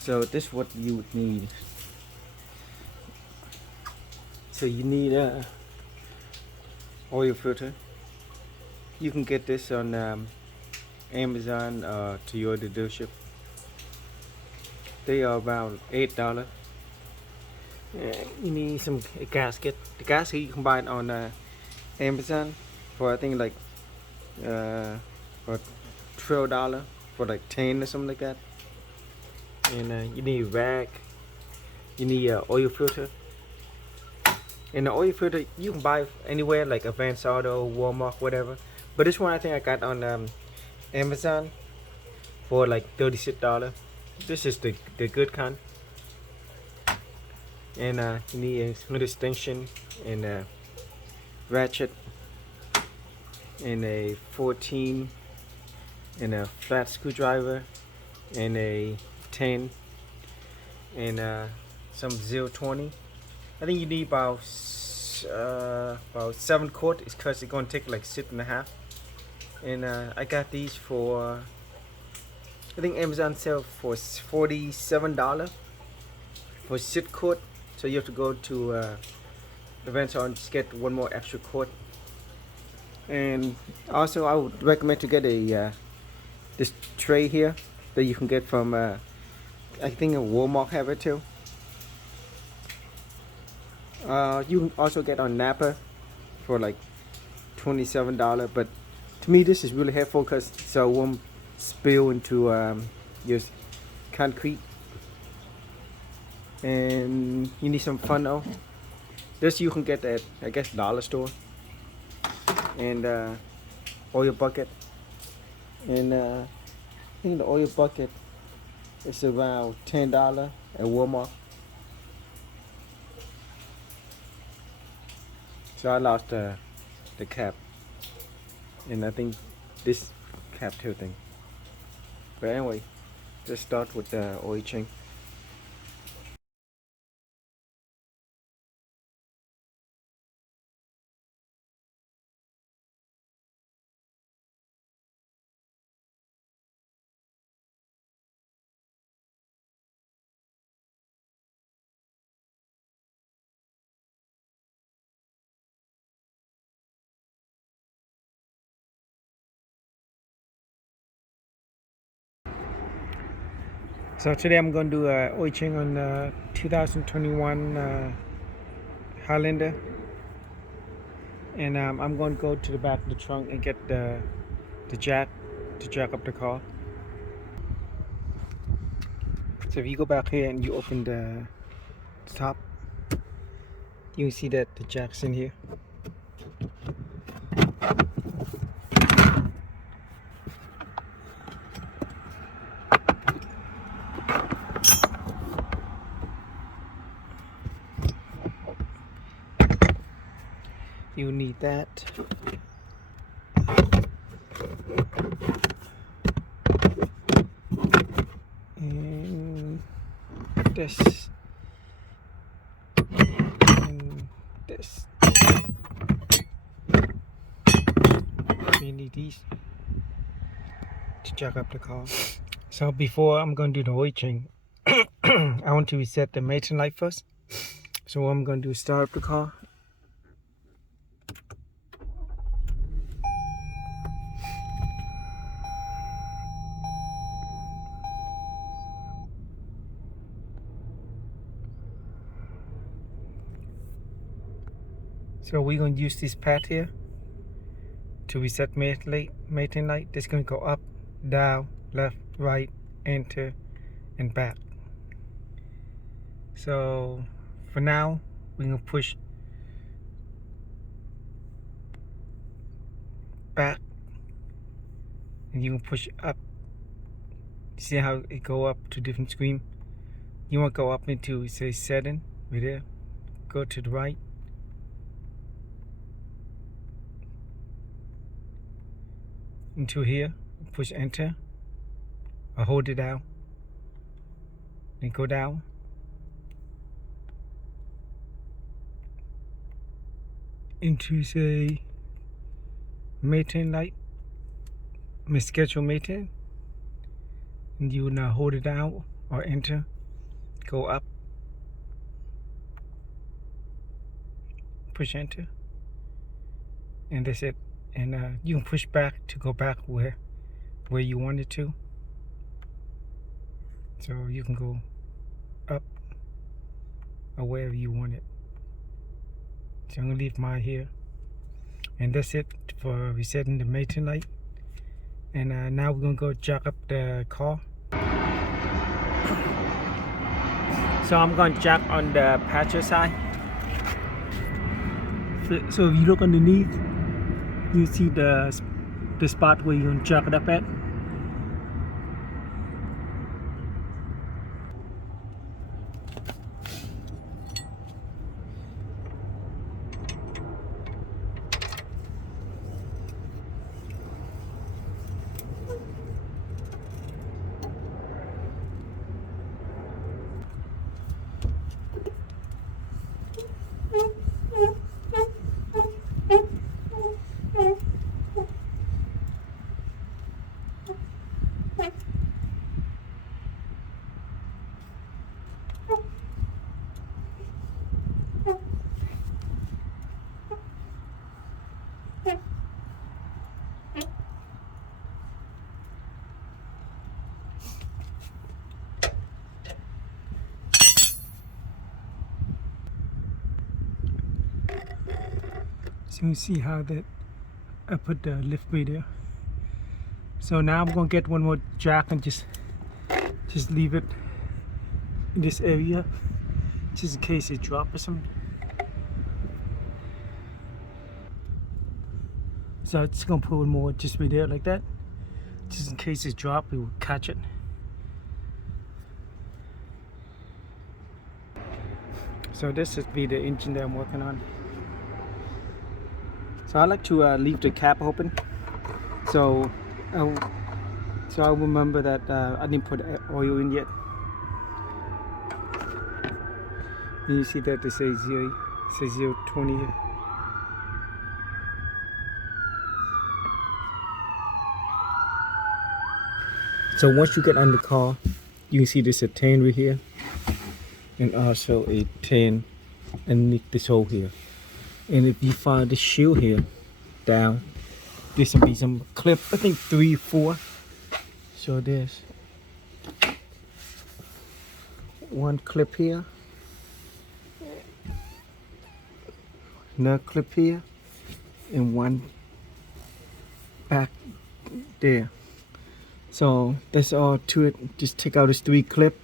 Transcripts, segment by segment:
So this is what you would need. So you need a oil filter. You can get this on Amazon to your dealership. They are around $8. You need some gasket. The gasket you can buy it on Amazon for I think like for $12 for like 10 or something like that. And you need a rag. You need an oil filter. And the oil filter you can buy anywhere like Advance Auto, Walmart, whatever. But this one I think I got on Amazon for like $36. This is the good kind. And you need a little extension and a ratchet and a 14 and a flat screwdriver and a 10 and some 020. I think you need about 7 quart. It's because it's going to take like 6.5. And I got these for I think Amazon sell for $47 for 6 quart. So you have to go to Advance and just get one more extra quart. And also I would recommend to get a this tray here that you can get from I think Walmart have it too. You can also get on Napa for like $27, but to me this is really helpful because so it won't spill into your concrete. And you need some funnel. This you can get at I guess dollar store. And oil bucket. And I think the oil bucket is around $10 at Walmart. So I lost the cap, and I think this cap too thing. But anyway, let's start with the oil change. So today I'm going to do oil change on 2021 Highlander, and I'm going to go to the back of the trunk and get the jack to jack up the car. So if you go back here and you open the top, you can see that the jack's in here. You need that. And this. And this. You need these to jack up the car. So before I'm going to do the oil change, I want to reset the maintenance light first. So what I'm going to do is start up the car. So we're going to use this pad here to reset maintenance light. This is going to go up, down, left, right, enter, and back. So for now, we're going to push back, and you can push up. See how it go up to different screen? You want to go up into, say, setting, right there. Go to the right. Into here, push enter, or hold it down, then go down, into say maintenance light, schedule maintenance, and you now hold it down or enter, go up, push enter, and that's it. And you can push back to go back where you want it to. So you can go up or wherever you want it. So I'm gonna leave mine here, and that's it for resetting the maintenance light. And now we're gonna go jack up the car. So I'm gonna jack on the passenger side. So if you look underneath, you see the spot where you're gonna jack it up at. So you see how that I put the lift way there. So now I'm gonna get one more jack and just leave it in this area, just in case it drops or something. So it's gonna put one more just right there like that, just in case it drops, it will catch it. So this is be the engine that I'm working on. So I like to leave the cap open, so I remember that I didn't put oil in yet. And you see that it says 020 here. So once you get on the car, you can see there's a 10 right here, and also a 10 underneath this hole here. And if you find the shield here down, there's gonna be some clip, I think 3 or 4. So there's one clip here, another clip here, and one back there. So that's all to it. Just take out this 3 clip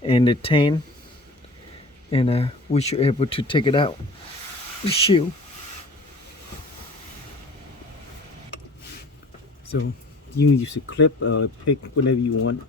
and the 10, and we should be able to take it out. The shield. So you can use a clip or pick whatever you want.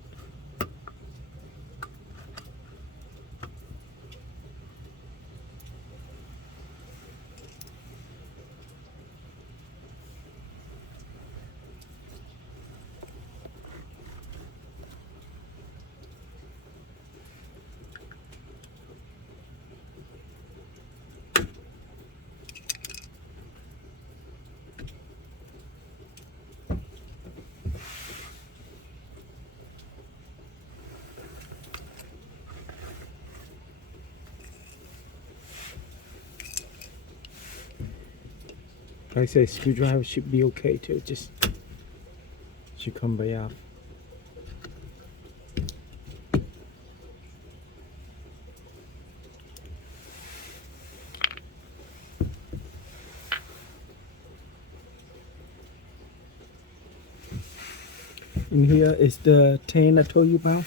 Like I say, screwdriver should be okay too. Just should come by off. And here is the 10 I told you about.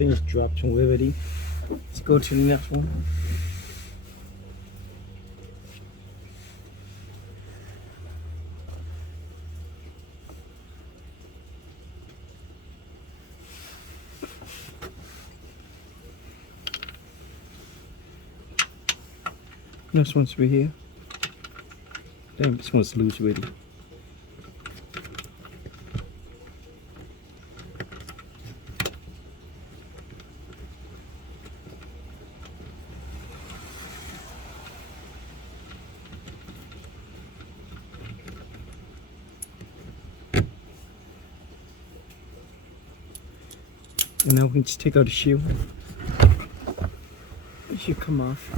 think it's dropped already. Let's go to the next one. Next one's right here. Damn, this one's loose already. And now we can just take out the shoe. It should come off.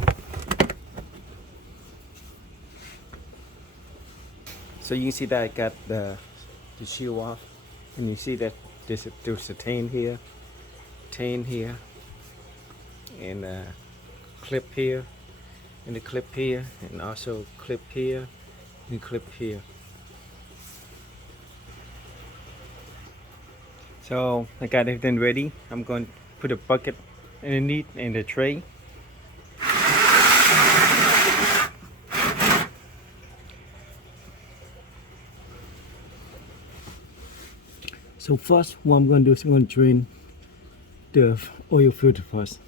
So you can see that I got the shoe off, and you see that there's a tan here, and a clip here, and a clip here, and also clip here, and clip here. So I got everything ready. I'm going to put a bucket underneath in the tray. So first, what I'm going to do is I'm going to drain the oil filter first.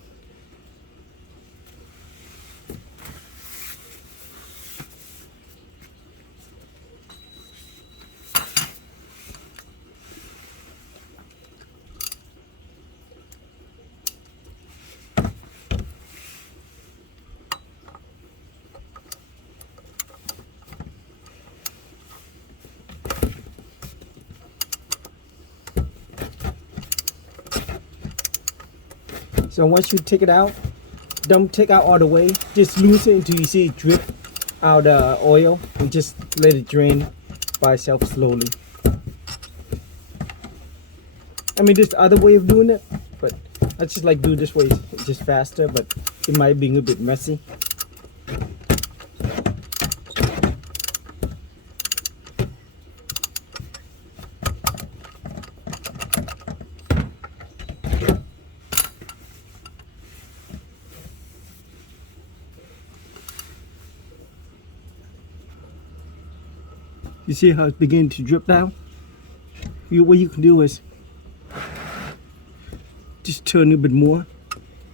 So once you take it out, don't take out all the way. Just loosen it until you see it drip out the oil, and just let it drain by itself slowly. I mean, there's other way of doing it, but I just like doing this way. It's just faster, but it might be a bit messy. You see how it's beginning to drip down? What you can do is just turn a bit more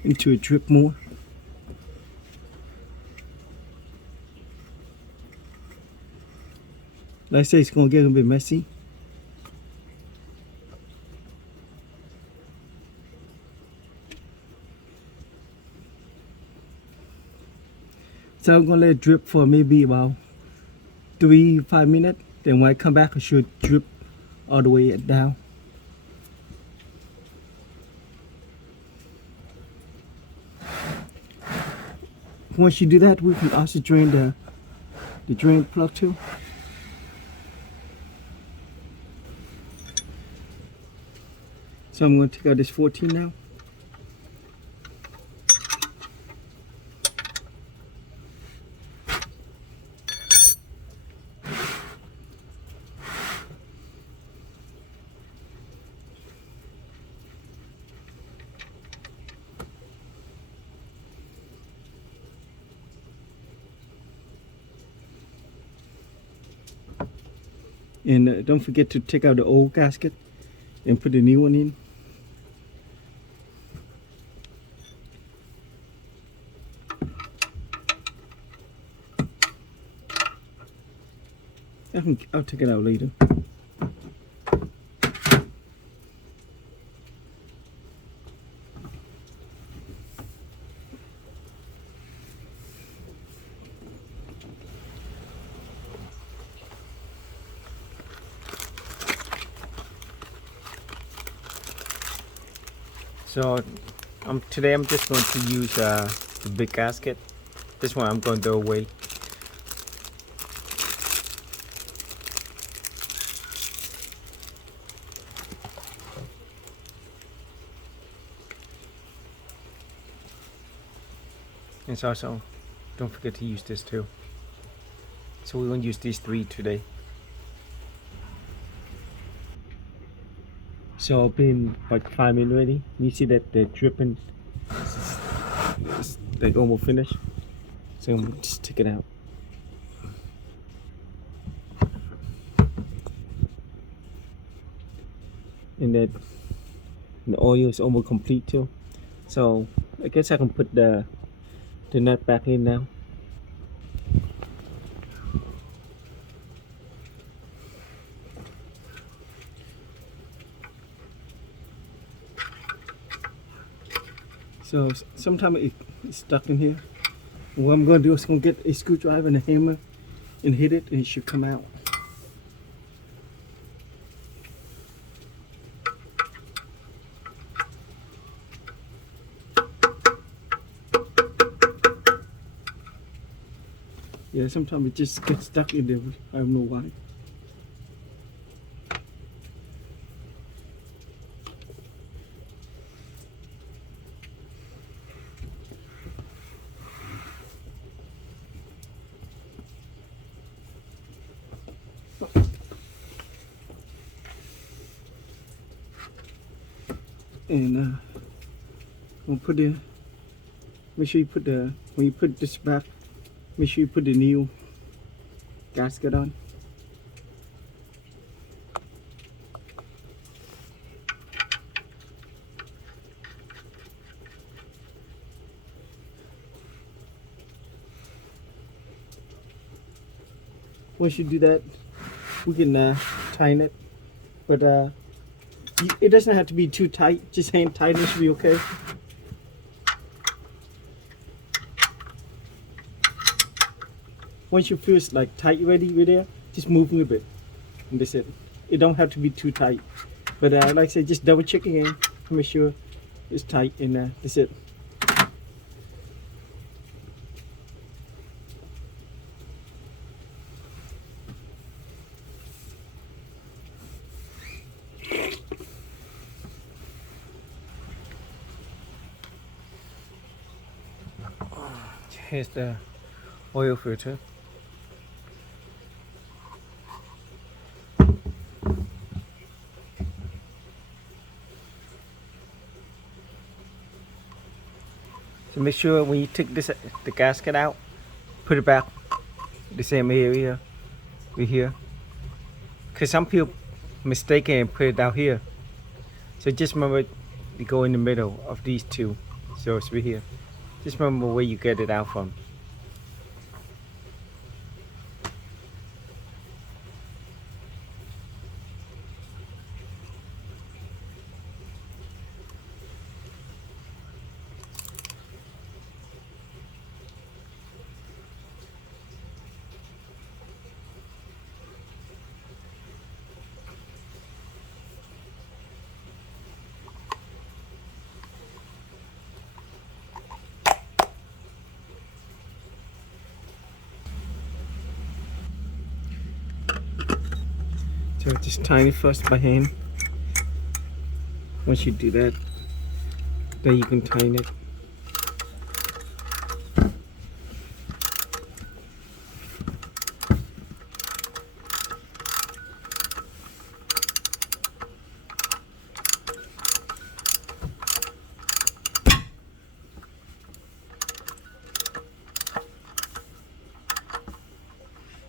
until it drip more. Like I say, it's going to get a bit messy. So I'm going to let it drip for maybe about 3-5 minutes. Then when I come back, it should drip all the way down. Once you do that, we can also drain the drain plug too. So I'm going to take out this 14 now. And don't forget to take out the old gasket and put the new one in. I'll take it out later. So today I'm just going to use the big gasket. This one I'm going to throw away. And so also, don't forget to use this too. So we're going to use these 3 today. So I've been like 5 minutes ready. You see that the dripping is like almost finished. So I'm just take it out. And that the oil is almost complete too. So I guess I can put the nut back in now. So sometimes it's stuck in here. What I'm going to do is going to get a screwdriver and a hammer and hit it, and it should come out. Yeah, sometimes it just gets stuck in there. I don't know why. And we'll put in. Make sure you put when you put this back, make sure you put the new gasket on. Once you do that, we can tighten it, but it doesn't have to be too tight. Just hand tighten should be okay. Once you feel it's like tight ready right there, just move a little bit, and that's it. It don't have to be too tight, but like I said, just double check again to make sure it's tight, and that's it. Here's the oil filter. So make sure when you take the gasket out, put it back the same area right here. Cause some people mistaken and put it down here. So just remember to go in the middle of these two. So it's right here. Just remember where you get it out from. So just tighten it first by hand. Once you do that, then you can tighten it.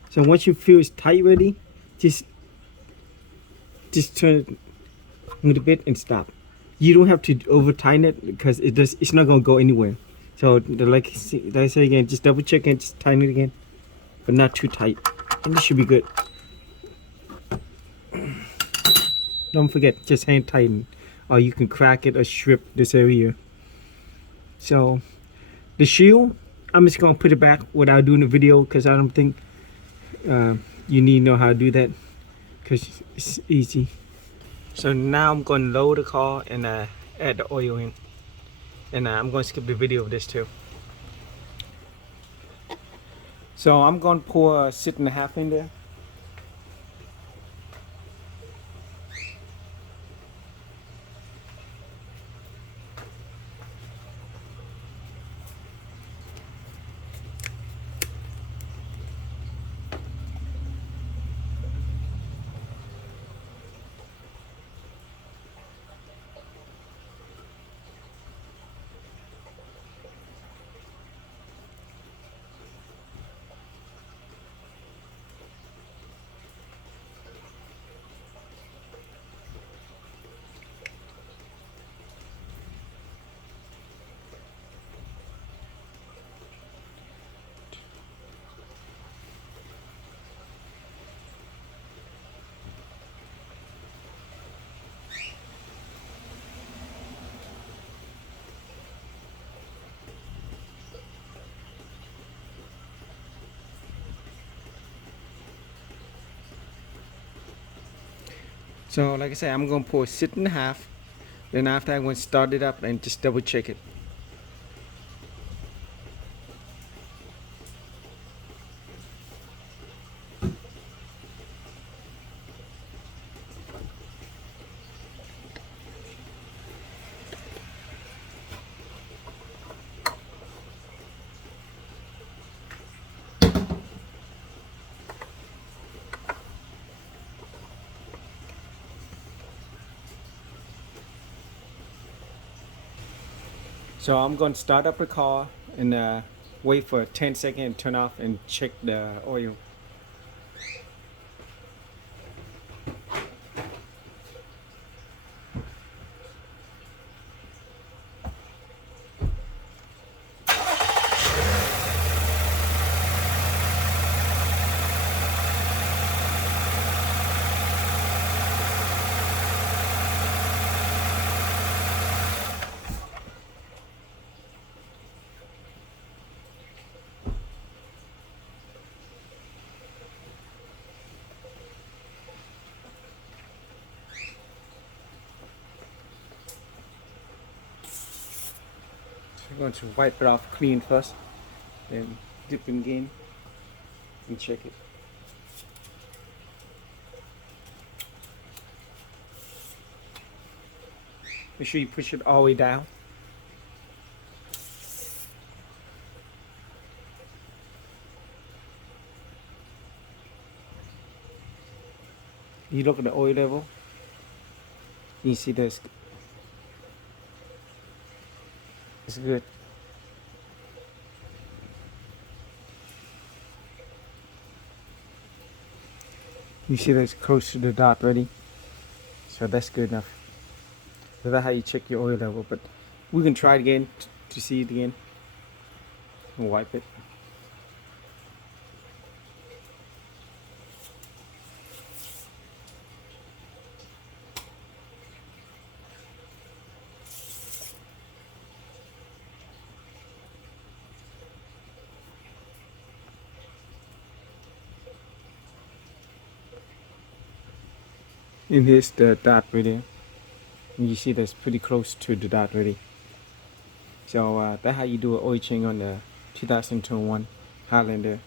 So once you feel it's tight ready, just turn it a little bit and stop. You don't have to over tighten it because it's not gonna go anywhere. So like I say again, just double check and just tighten it again, but not too tight, and this should be good. Don't forget, just hand tighten, or you can crack it or strip this area. So the shield, I'm just gonna put it back without doing the video because I don't think you need to know how to do that because it's easy. So now I'm going to load the car and add the oil in, and I'm going to skip the video of this too. So I'm going to pour 6.5 in there. So like I said, I'm gonna pour 6.5. Then after I'm gonna start it up and just double check it. So I'm gonna start up the car and wait for 10 seconds, turn off and check the oil. So I'm going to wipe it off clean first, then dip in again and check it. Make sure you push it all the way down. You look at the oil level, you see this. It's good. You see that's close to the dot ready. So that's good enough. So that's how you check your oil level, but we can try it again to see it again. We'll wipe it. And here's the dot ready. And you see that's pretty close to the dot ready. So that's how you do an oil change on the 2021 Highlander